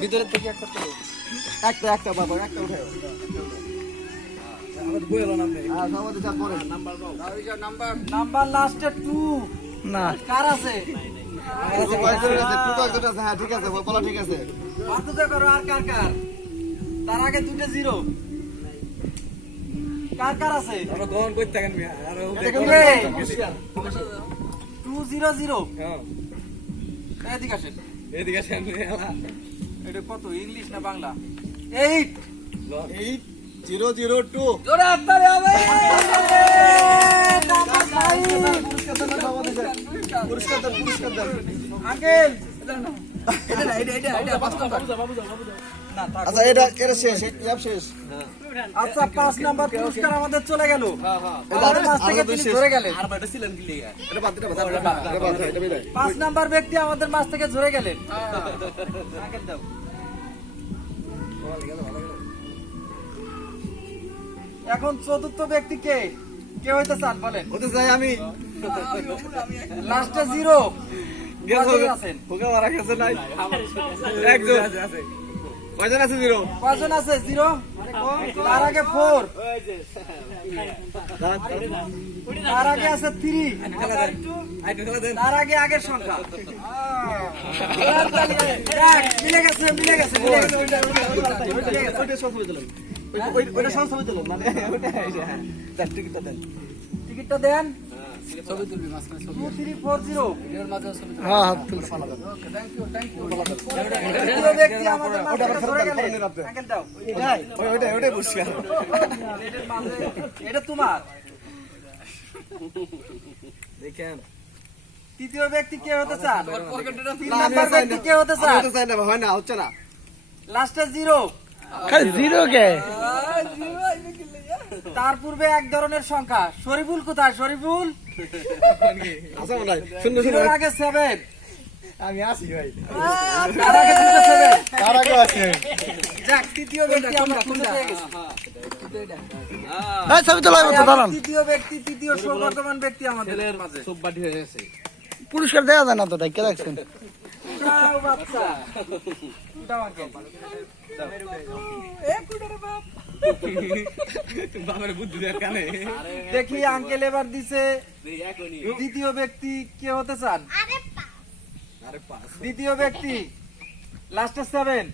ভিতরের থেকে একটা তোলো, একটা বাবা, একটা উঠাও। নাম্বার লাস্টে 2 না কার আছে? হ্যাঁ ঠিক আছে, বলা ঠিক আছে। বাধ্যতা করো আর কার কার? তার আগে 2টা 0 কার কার আছে? আমরা গ্রহণ করতে থাকেন মিয়া আর 200 হ্যাঁ এদিকে আসেন। এদিকে আসেন এটা কত, ইংলিশ না বাংলা? 8 8-0-0-2 জোরে হাততালি হবে। পুরস্কার দেন। আঙ্কেল আচ্ছা এটা শেষ, শেষ। আচ্ছা 5 নাম্বার পুরস্কার আমাদের চলে গেল। আমাদের মাছ থেকে তিনি ধরে গেলেন। এটা বাদ 5 নাম্বার ব্যক্তি আমাদের মাছ থেকে ঝরে গেলেন। আঙ্কেল দাও। এখন চতুর্থ ব্যক্তি কে হইতে চান বলেন? হতে চাই আমি। লাস্টে 0 আছেন। ওকে মারা গেছে নাই একজন আছে কয়জন আছে 0 কয়জন আছে 0? তার আগে 4, তার আগে আছে 3, তার আগে আগের সংখ্যা। মিলে গেছে। ওইটা সব ছবি তুলেন, মানে টিকিটটা দেন। 2340 দ্বিতীয় ব্যক্তি আমাদের মাছ থেকে ধরে গেলেন। আঙ্কেল দাও। ওইটাই পুরস্কার। এটা তোমার। দেখেন তৃতীয় ব্যক্তি কে হতে চান? 3 নাম্বার ব্যক্তি কে হতে চান? হতে চাই না, হয় না, হচ্ছে না। লাস্টে 0 কে? তার পূর্বে এক ধরনের সংখ্যা। শরীফুল কোথায়? শরীফুল আচ্ছা মনে হয় শূন্য 0 আগে 7, আমি আসি ভাই। তার আগে 7। তার আগে আছে। যাক, তৃতীয় ব্যক্তি আমরা খুঁজে পেয়ে গেছি। ছবি তোলাই মতো দাঁড়ান। তৃতীয় সৌভাগ্যবান ব্যক্তি আমাদের মাঝে। সববাটি হয়ে গেছে পুরস্কার দেওয়া যায় না তো, কে রাখছেন? যাও বাচ্চা। দাও আঙ্কেল। বাবার বুদ্ধি দেওয়ার কানে দেখি আঙ্কেল এবার দিছে। দ্বিতীয় ব্যক্তি কে হতে চান? আরে পাস দ্বিতীয় ব্যক্তি লাস্টে 7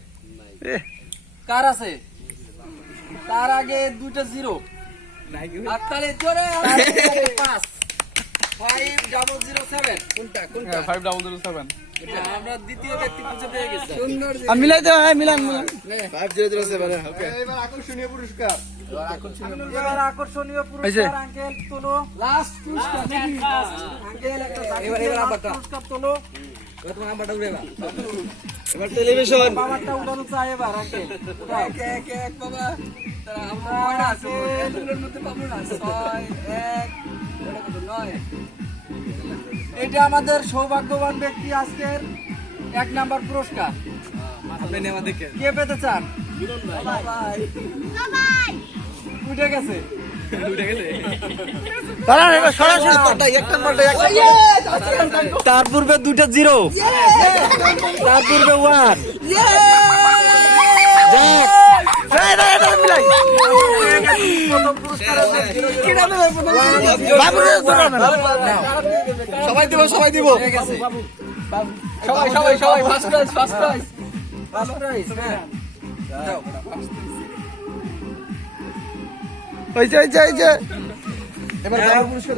কার আছে? তার আগে 2টা 0। নাই কি হাততালি জোরে। 5 5007। কোনটা 5007 আমরা দ্বিতীয় ব্যক্তি খুঁজে পেয়ে গেছি। মিলাই দাও, হ্যাঁ মিলান 5007। ওকে, এবার আকর্ষণীয় পুরস্কার। এবার আকর্ষণীয় পুরস্কার আঙ্কেল তোলো। লাস্ট পুরস্কার আঙ্কেল একটা পুরস্কার তোলো। তোমার নাম্বারটা উড়ে না এবার টেলিভিশন বাবারটা উঠানো চাই এবার আঙ্কেল। এক বাবা তারা আমরা আছে এগুলোর মধ্যে পাবো না। 6 1 9। এটা আমাদের সৌভাগ্যবান ব্যক্তি আজকের 1 নাম্বার পুরস্কার। আপনি নেওয়া দেখে কে পেতে চান? ভাই উঠে গেছে। উঠে গেছে তার পূর্বে 2টা 0, তার পূর্বে 1। সবাই দিব সবাই ফার্স্ট প্রাইজ। হয়েছে এবার পুরস্কার।